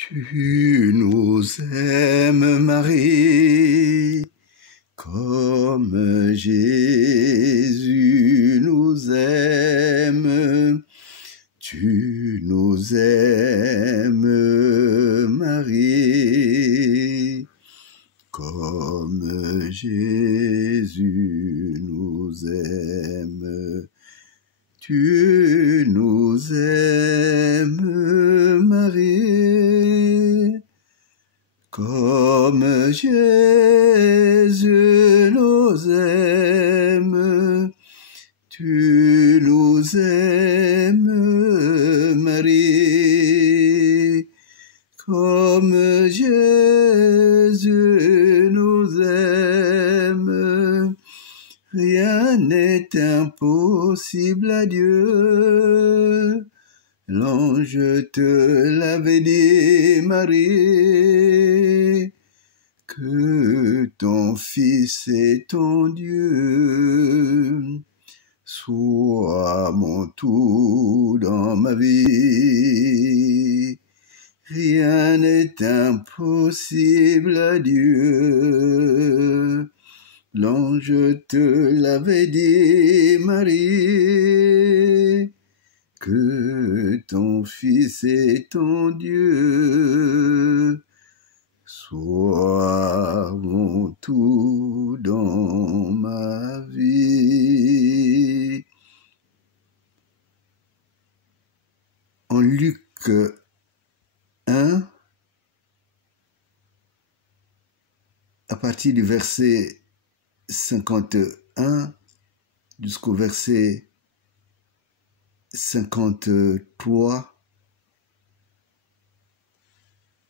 Tu nous aimes, Marie, comme Jésus nous aime. Tu nous aimes, Marie, comme Jésus nous aime. Tu nous aimes, Marie, comme Jésus nous aime. Tu nous aimes, Marie, comme Jésus nous aime. Rien n'est impossible à Dieu. L'ange te l'avait dit, Marie, que ton Fils est ton Dieu. Sois mon tout dans ma vie. Rien n'est impossible à Dieu. L'ange te l'avait dit, Marie, que ton Fils est ton Dieu. Sois mon tout dans ma vie. En Luc 1, à partir du verset 51 jusqu'au verset 53,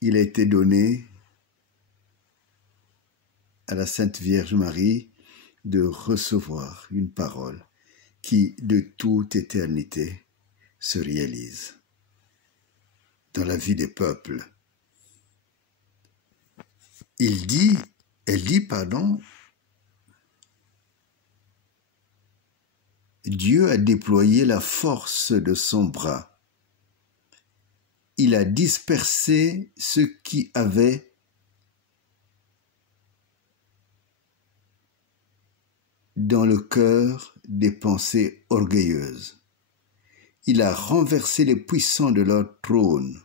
il a été donné à la Sainte Vierge Marie de recevoir une parole qui, de toute éternité, se réalise dans la vie des peuples. Elle dit, Dieu a déployé la force de son bras. Il a dispersé ceux qui avaient dans le cœur des pensées orgueilleuses. Il a renversé les puissants de leur trône.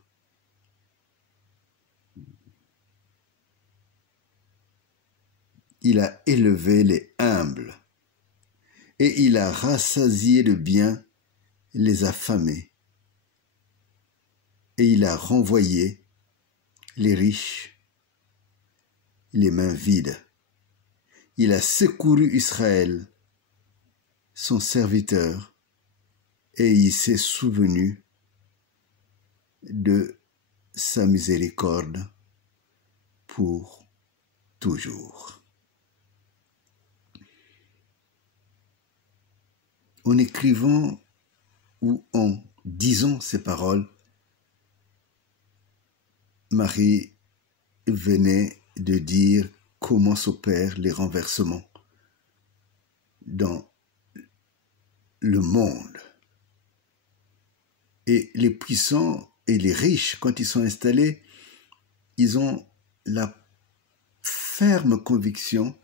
Il a élevé les humbles. Et il a rassasié de bien les affamés. Et il a renvoyé les riches, les mains vides. Il a secouru Israël, son serviteur, et il s'est souvenu de sa miséricorde pour toujours. En écrivant ou en disant ces paroles, Marie venait de dire comment s'opèrent les renversements dans le monde. Et les puissants et les riches, quand ils sont installés, ils ont la ferme conviction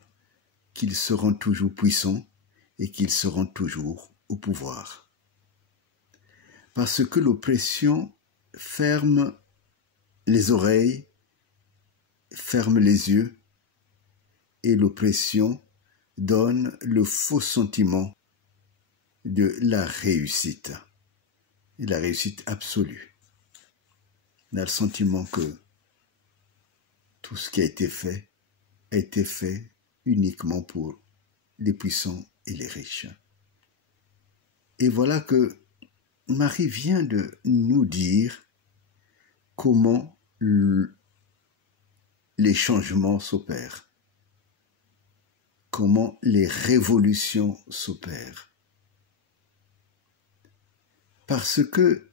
qu'ils seront toujours puissants et qu'ils seront toujours au pouvoir. Parce que l'oppression ferme les oreilles, ferme les yeux, et l'oppression donne le faux sentiment de la réussite absolue. On a le sentiment que tout ce qui a été fait uniquement pour les puissants et les riches. Et voilà que Marie vient de nous dire comment les changements s'opèrent, comment les révolutions s'opèrent. Parce que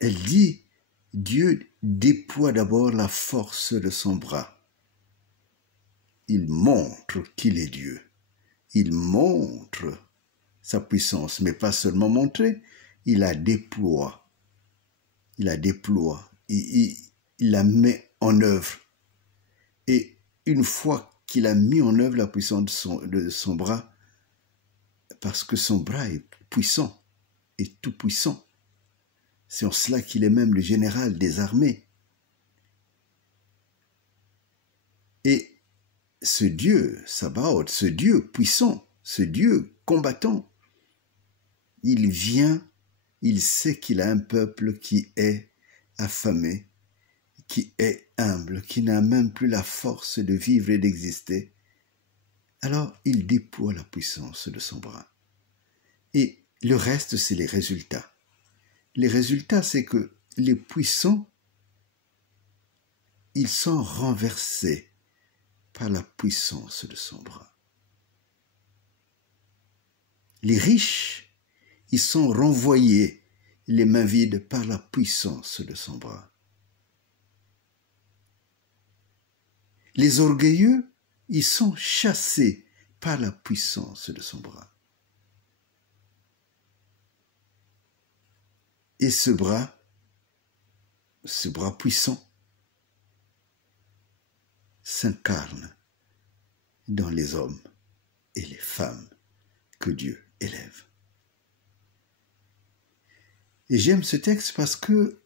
elle dit, Dieu déploie d'abord la force de son bras. Il montre qu'il est Dieu. Il montre sa puissance, mais pas seulement montrer, il la déploie. Il il la met en œuvre. Et une fois qu'il a mis en œuvre la puissance de son bras, parce que son bras est puissant et tout puissant, c'est en cela qu'il est même le général des armées. Et ce Dieu, Sabaoth, ce Dieu puissant, ce Dieu combattant, il vient, il sait qu'il a un peuple qui est affamé, qui est humble, qui n'a même plus la force de vivre et d'exister. Alors il déploie la puissance de son bras. Et le reste, c'est les résultats. Les résultats, c'est que les puissants, ils sont renversés par la puissance de son bras. Les riches, ils sont renvoyés les mains vides par la puissance de son bras. Les orgueilleux, ils sont chassés par la puissance de son bras. Et ce bras puissant, s'incarne dans les hommes et les femmes que Dieu élève. Et j'aime ce texte parce que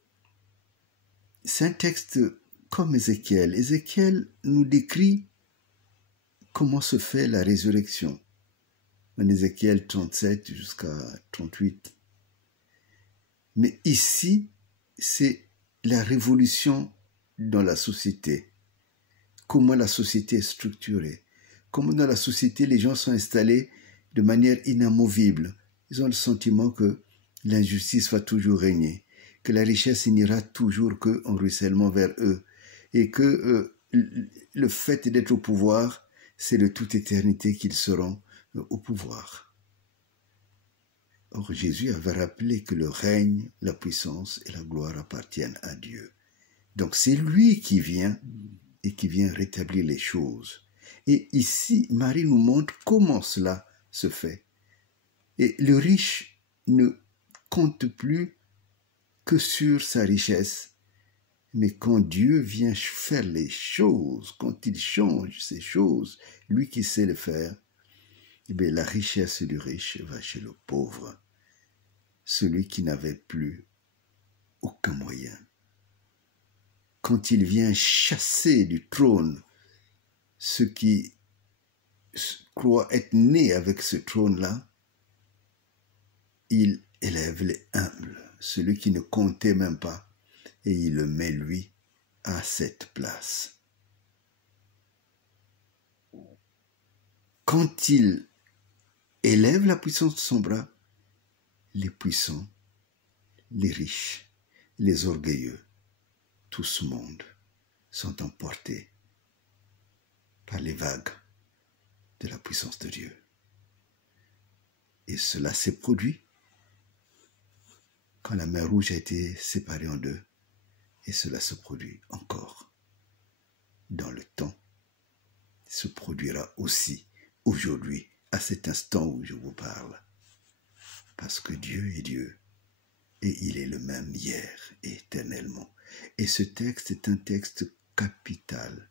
c'est un texte comme Ézéchiel. Ézéchiel nous décrit comment se fait la résurrection. En Ézéchiel 37 jusqu'à 38. Mais ici, c'est la révolution dans la société. Comment la société est structurée. Comment dans la société, les gens sont installés de manière inamovible. Ils ont le sentiment que l'injustice va toujours régner, que la richesse n'ira toujours qu'en ruissellement vers eux, et que le fait d'être au pouvoir, c'est de toute éternité qu'ils seront au pouvoir. Or, Jésus avait rappelé que le règne, la puissance et la gloire appartiennent à Dieu. Donc, c'est lui qui vient et qui vient rétablir les choses. Et ici, Marie nous montre comment cela se fait. Et le riche ne compte plus que sur sa richesse, mais quand Dieu vient faire les choses, quand il change ces choses, lui qui sait le faire, eh bien, la richesse du riche va chez le pauvre, celui qui n'avait plus aucun moyen. Quand il vient chasser du trône ceux qui croient être nés avec ce trône-là, il élève les humbles, celui qui ne comptait même pas, et il le met, lui, à cette place. Quand il élève la puissance de son bras, les puissants, les riches, les orgueilleux, tout ce monde sont emportés par les vagues de la puissance de Dieu. Et cela s'est produit quand la mer Rouge a été séparée en deux, et cela se produit encore dans le temps, se produira aussi aujourd'hui, à cet instant où je vous parle, parce que Dieu est Dieu, et il est le même hier et éternellement. Et ce texte est un texte capital.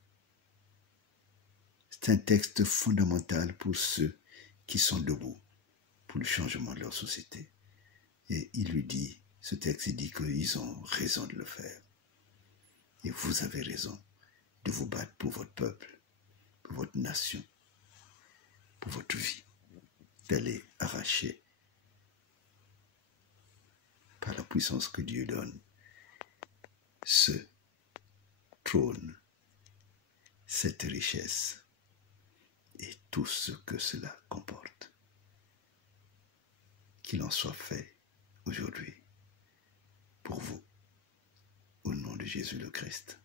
C'est un texte fondamental pour ceux qui sont debout pour le changement de leur société. Et il lui dit, ce texte dit qu'ils ont raison de le faire. Et vous avez raison de vous battre pour votre peuple, pour votre nation, pour votre vie, d'aller arracher par la puissance que Dieu donne ce trône, cette richesse et tout ce que cela comporte. Qu'il en soit fait aujourd'hui pour vous, au nom de Jésus le Christ.